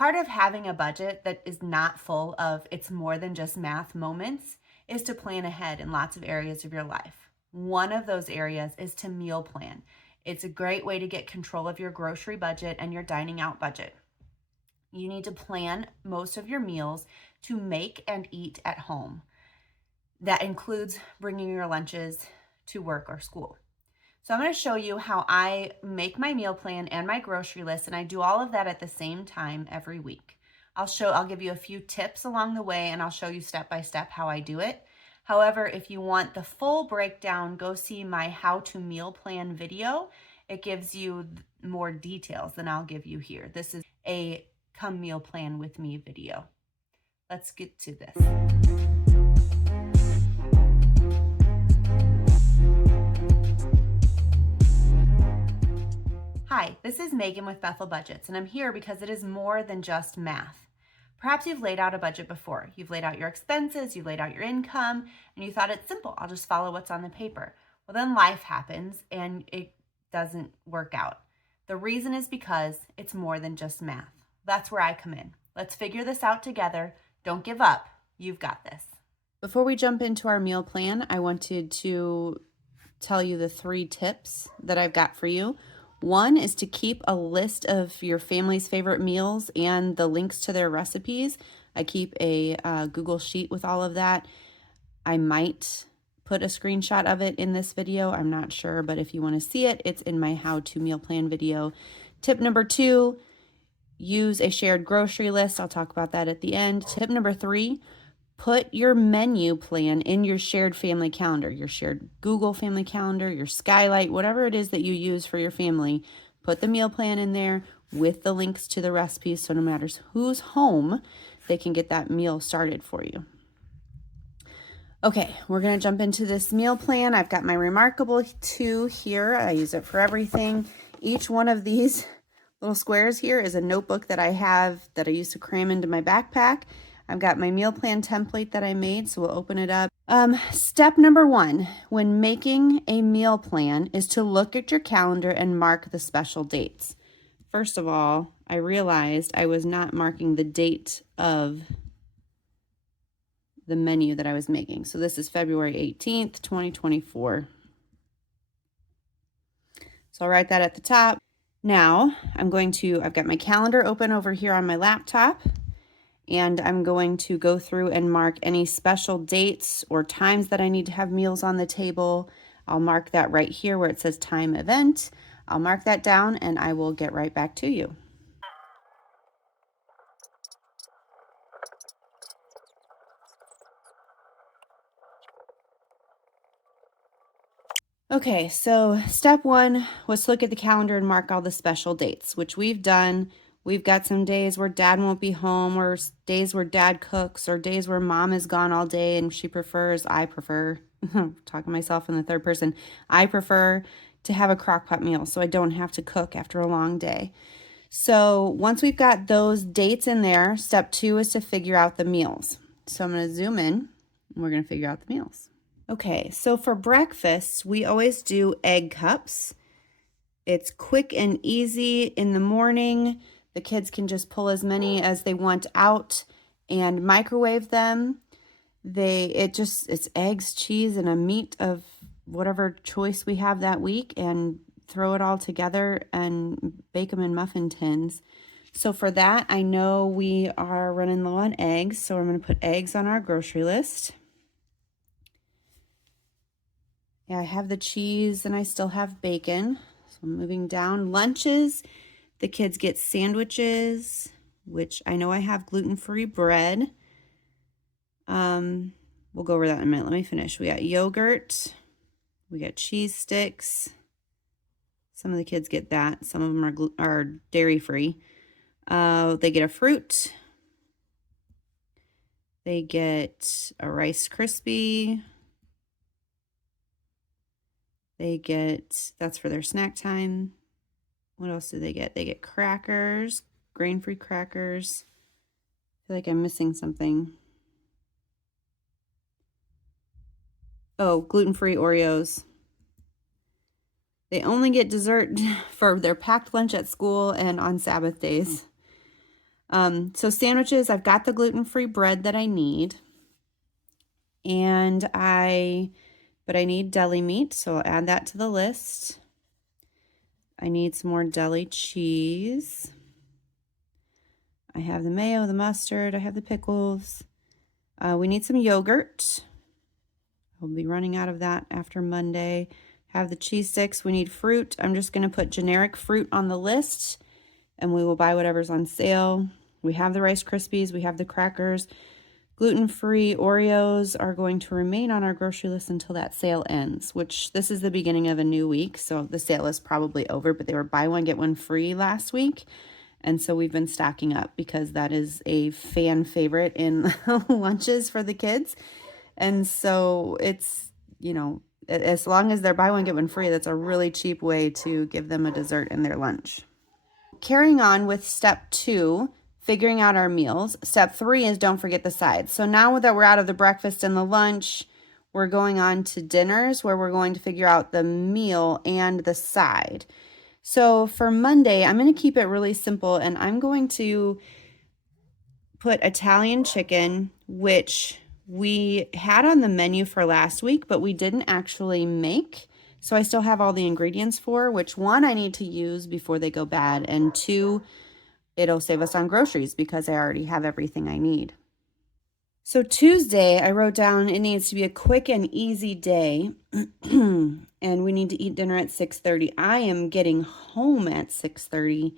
Part of having a budget that is not full of it's more than just math moments is to plan ahead in lots of areas of your life. One of those areas is to meal plan. It's a great way to get control of your grocery budget and your dining out budget. You need to plan most of your meals to make and eat at home. That includes bringing your lunches to work or school. So I'm going to show you how I make my meal plan and my grocery list, and I do all of that at the same time every week. I'll give you a few tips along the way, and I'll show you step by step how I do it. However, if you want the full breakdown, go see my how to meal plan video. It gives you more details than I'll give you here. This is a come meal plan with me video. Let's get to this. Hi, this is Megan with Bethel Budgets, and I'm here because it is more than just math. Perhaps you've laid out a budget before. You've laid out your expenses, you've laid out your income, and you thought it's simple. I'll just follow what's on the paper. Well, then life happens and it doesn't work out. The reason is because it's more than just math. That's where I come in. Let's figure this out together. Don't give up. You've got this. Before we jump into our meal plan, I wanted to tell you the 3 tips that I've got for you. One is to keep a list of your family's favorite meals and the links to their recipes. I keep a Google Sheet with all of that. I might put a screenshot of it in this video. I'm not sure, but if you want to see it, it's in my how to meal plan video. Tip number 2, use a shared grocery list. I'll talk about that at the end. Tip number 3, put your menu plan in your shared family calendar, your shared Google family calendar, your Skylight, whatever it is that you use for your family. Put the meal plan in there with the links to the recipes, so no matter who's home, they can get that meal started for you. Okay, we're going to jump into this meal plan. I've got my Remarkable 2 here. I use it for everything. Each one of these little squares here is a notebook that I have that I used to cram into my backpack. I've got my meal plan template that I made, so we'll open it up. Step number 1, when making a meal plan, is to look at your calendar and mark the special dates. First of all, I realized I was not marking the date of the menu that I was making. So this is February 18th, 2024. So I'll write that at the top. Now, I've got my calendar open over here on my laptop, and I'm going to go through and mark any special dates or times that I need to have meals on the table. I'll mark that right here where it says time event. I'll mark that down and I will get right back to you. Okay, so step 1 was to look at the calendar and mark all the special dates, which we've done. We've got some days where dad won't be home, or days where dad cooks, or days where mom is gone all day and I prefer, talking myself in the third person, I prefer to have a crock pot meal so I don't have to cook after a long day. So once we've got those dates in there, step 2 is to figure out the meals. So I'm going to zoom in and we're going to figure out the meals. Okay, so for breakfast, we always do egg cups. It's quick and easy in the morning. The kids can just pull as many as they want out and microwave them. It's eggs, cheese, and a meat of whatever choice we have that week, and throw it all together and bake them in muffin tins. So for that, I know we are running low on eggs, so I'm going to put eggs on our grocery list. Yeah, I have the cheese and I still have bacon. So I'm moving down. Lunches, the kids get sandwiches, which I know I have gluten-free bread. We'll go over that in a minute. Let me finish. We got yogurt. We got cheese sticks. Some of the kids get that. Some of them are dairy-free. They get a fruit. They get a Rice Krispie. That's for their snack time. What else do they get? They get crackers, grain-free crackers. I feel like I'm missing something. Oh, gluten-free Oreos. They only get dessert for their packed lunch at school and on Sabbath days. So sandwiches, I've got the gluten-free bread that I need. But I need deli meat, so I'll add that to the list. I need some more deli cheese. I have the mayo, the mustard, I have the pickles. We need some yogurt. We'll be running out of that after Monday. Have the cheese sticks. We need fruit. I'm just going to put generic fruit on the list, and we will buy whatever's on sale. We have the Rice Krispies. We have the crackers. Gluten-free Oreos are going to remain on our grocery list until that sale ends, which this is the beginning of a new week, so the sale is probably over, but they were buy one, get one free last week. And so we've been stocking up because that is a fan favorite in lunches for the kids. And so it's, as long as they're buy one, get one free, that's a really cheap way to give them a dessert in their lunch. Carrying on with step 2, figuring out our meals. Step 3 is don't forget the sides. So now that we're out of the breakfast and the lunch, we're going on to dinners where we're going to figure out the meal and the side. So for Monday, I'm going to keep it really simple, and I'm going to put Italian chicken, which we had on the menu for last week, but we didn't actually make. So I still have all the ingredients for, which 1, I need to use before they go bad, and 2, it'll save us on groceries because I already have everything I need. So Tuesday, I wrote down it needs to be a quick and easy day, and we need to eat dinner at 6:30. I am getting home at 6:30.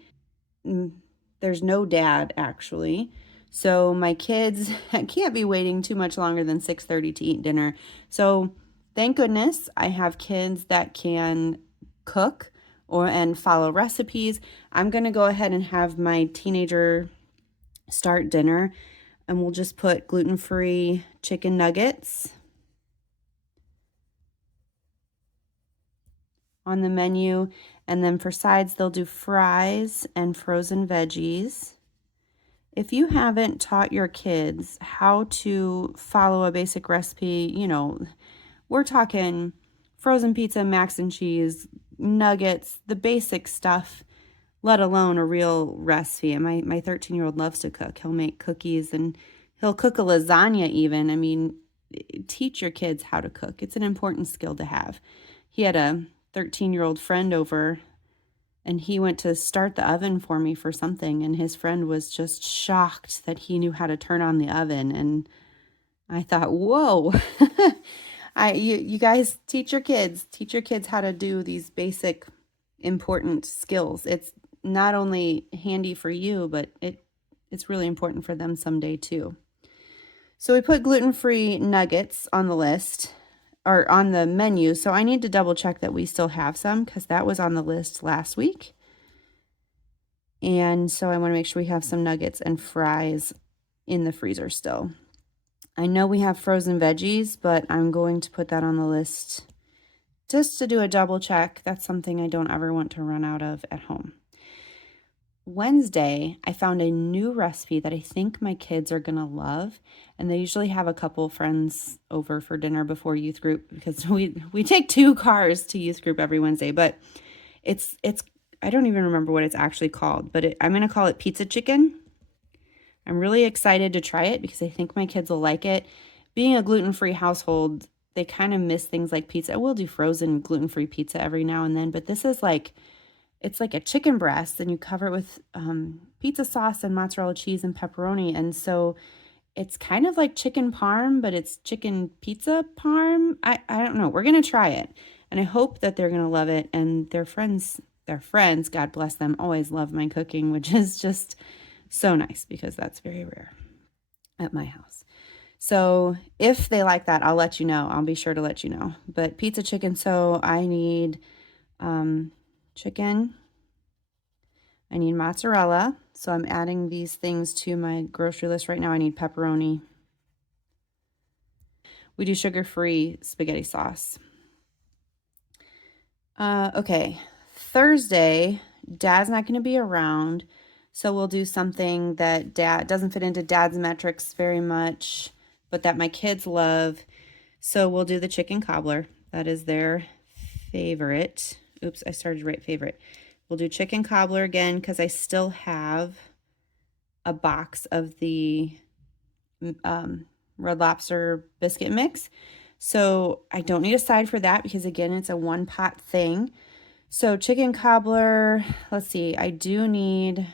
There's no dad, actually. So my kids can't be waiting too much longer than 6:30 to eat dinner. So thank goodness I have kids that can cook and follow recipes. I'm going to go ahead and have my teenager start dinner, and we'll just put gluten-free chicken nuggets on the menu. And then for sides, they'll do fries and frozen veggies. If you haven't taught your kids how to follow a basic recipe, we're talking frozen pizza, mac and cheese, nuggets, the basic stuff, let alone a real recipe. And my 13-year-old loves to cook. He'll make cookies and he'll cook a lasagna even. I mean, teach your kids how to cook. It's an important skill to have. He had a 13-year-old friend over, and he went to start the oven for me for something, and his friend was just shocked that he knew how to turn on the oven. And I thought, whoa, you guys teach your kids how to do these basic important skills. It's not only handy for you, but it's really important for them someday too. So we put gluten-free nuggets on the list, or on the menu. So I need to double check that we still have some, because that was on the list last week. And so I want to make sure we have some nuggets and fries in the freezer still. I know we have frozen veggies, but I'm going to put that on the list just to do a double check. That's something I don't ever want to run out of at home. Wednesday, I found a new recipe that I think my kids are going to love. And they usually have a couple friends over for dinner before youth group, because we take 2 cars to youth group every Wednesday. But it's I don't even remember what it's actually called, but I'm going to call it pizza chicken. I'm really excited to try it because I think my kids will like it. Being a gluten-free household, they kind of miss things like pizza. We'll do frozen gluten-free pizza every now and then, but this is it's like a chicken breast, and you cover it with pizza sauce and mozzarella cheese and pepperoni. And so it's kind of like chicken parm, but it's chicken pizza parm. I don't know. We're going to try it, and I hope that they're going to love it. And their friends, God bless them, always love my cooking, which is just so nice because that's very rare at my house. So if they like that, I'll let you know. I'll be sure to let you know. But pizza chicken, so I need chicken. I need mozzarella. So I'm adding these things to my grocery list right now. I need pepperoni. We do sugar-free spaghetti sauce. Okay, Thursday, Dad's not going to be around, so we'll do something that Dad doesn't fit into Dad's metrics very much, but that my kids love. So we'll do the chicken cobbler. That is their favorite. Oops, I started right favorite. We'll do chicken cobbler again because I still have a box of the Red Lobster biscuit mix. So I don't need a side for that because, again, it's a one pot thing. So chicken cobbler, let's see, I do need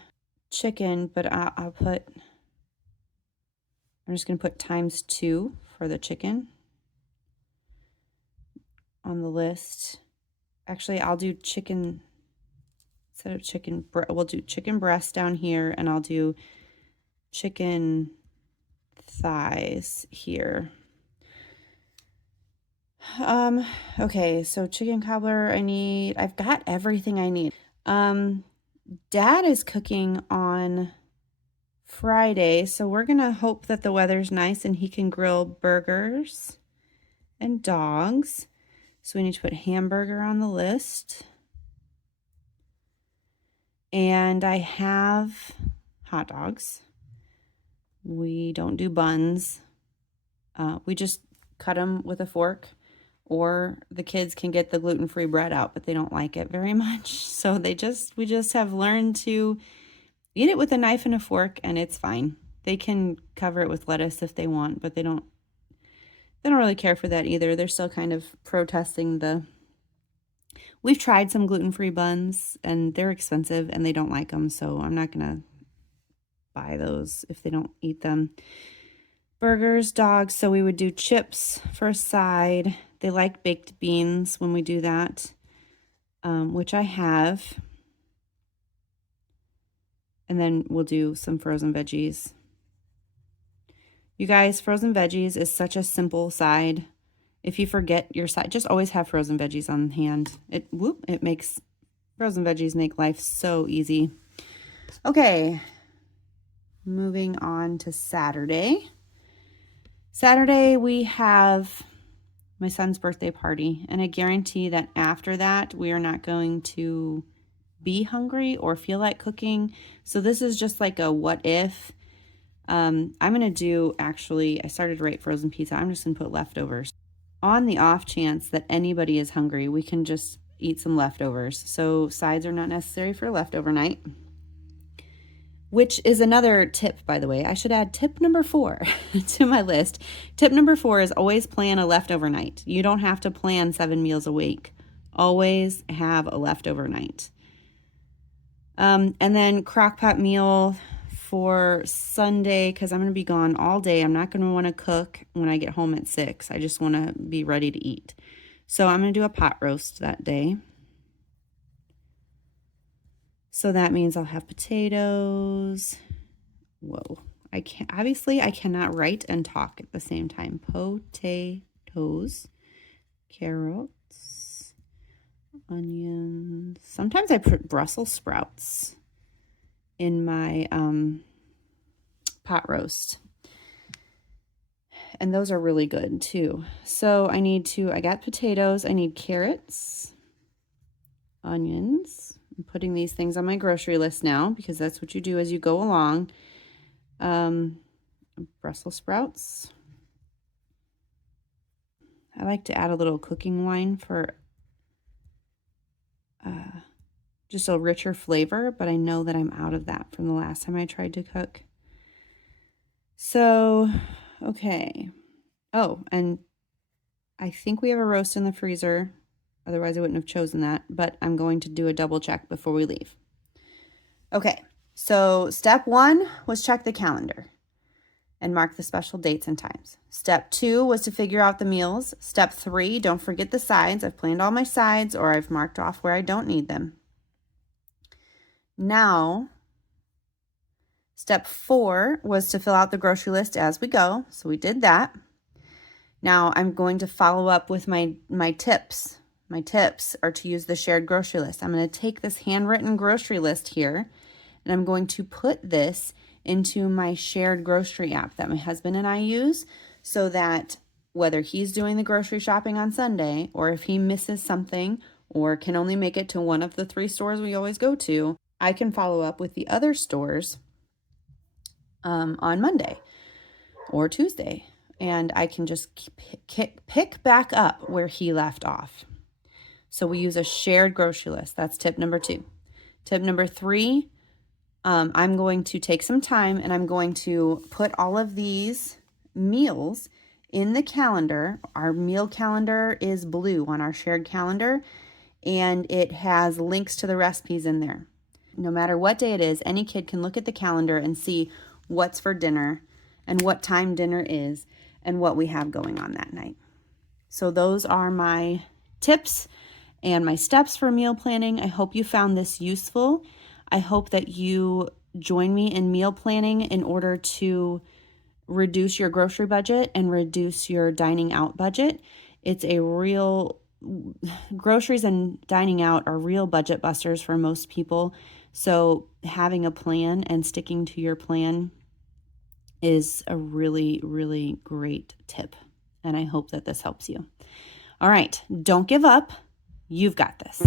chicken, but I'm just going to put ×2 for the chicken on the list. Actually, I'll do chicken, instead of chicken, we'll do chicken breast down here, and I'll do chicken thighs here. Okay, so chicken cobbler, I've got everything I need. Dad is cooking on Friday, so we're gonna hope that the weather's nice and he can grill burgers and dogs. So we need to put hamburger on the list. And I have hot dogs. We don't do buns. We just cut them with a fork, or the kids can get the gluten-free bread out, but they don't like it very much. So we just have learned to eat it with a knife and a fork, and it's fine. They can cover it with lettuce if they want, but they don't really care for that either. They're still kind of protesting we've tried some gluten-free buns, and they're expensive, and they don't like them, so I'm not gonna buy those if they don't eat them. Burgers, dogs, so we would do chips for a side. They like baked beans when we do that, which I have. And then we'll do some frozen veggies. You guys, frozen veggies is such a simple side. If you forget your side, just always have frozen frozen veggies make life so easy. Okay, moving on to Saturday. Saturday, we have my son's birthday party, and I guarantee that after that, we are not going to be hungry or feel like cooking. So this is just like a what if. I'm going to do, actually, I started to rate frozen pizza. I'm just going to put leftovers. On the off chance that anybody is hungry, we can just eat some leftovers. So sides are not necessary for leftover night. Which is another tip, by the way. I should add tip number 4 to my list. Tip number 4 is always plan a leftover night. You don't have to plan 7 meals a week. Always have a leftover night. And then crock pot meal for Sunday, because I'm going to be gone all day. I'm not going to want to cook when I get home at 6. I just want to be ready to eat. So I'm going to do a pot roast that day. So that means I'll have potatoes. Whoa. I cannot write and talk at the same time. Potatoes, carrots, onions. Sometimes I put Brussels sprouts in my pot roast. And those are really good too. So I got potatoes, I need carrots, onions. I'm putting these things on my grocery list now because that's what you do as you go along. Brussels sprouts. I like to add a little cooking wine for just a richer flavor, but I know that I'm out of that from the last time I tried to cook. So, okay. Oh, and I think we have a roast in the freezer. Otherwise, I wouldn't have chosen that, but I'm going to do a double check before we leave. Okay, so step 1 was check the calendar and mark the special dates and times. Step 2 was to figure out the meals. Step 3, don't forget the sides. I've planned all my sides, or I've marked off where I don't need them. Now, step 4 was to fill out the grocery list as we go. So we did that. Now I'm going to follow up with my tips. My tips are to use the shared grocery list. I'm going to take this handwritten grocery list here, and I'm going to put this into my shared grocery app that my husband and I use, so that whether he's doing the grocery shopping on Sunday, or if he misses something or can only make it to one of the 3 stores we always go to, I can follow up with the other stores on Monday or Tuesday, and I can just pick back up where he left off. So we use a shared grocery list. That's tip number 2. Tip number 3, I'm going to take some time and I'm going to put all of these meals in the calendar. Our meal calendar is blue on our shared calendar, and it has links to the recipes in there. No matter what day it is, any kid can look at the calendar and see what's for dinner and what time dinner is and what we have going on that night. So those are my tips and my steps for meal planning. I hope you found this useful. I hope that you join me in meal planning in order to reduce your grocery budget and reduce your dining out budget. It's a real, groceries and dining out are real budget busters for most people. So having a plan and sticking to your plan is a really, really great tip. And I hope that this helps you. All right, don't give up. You've got this.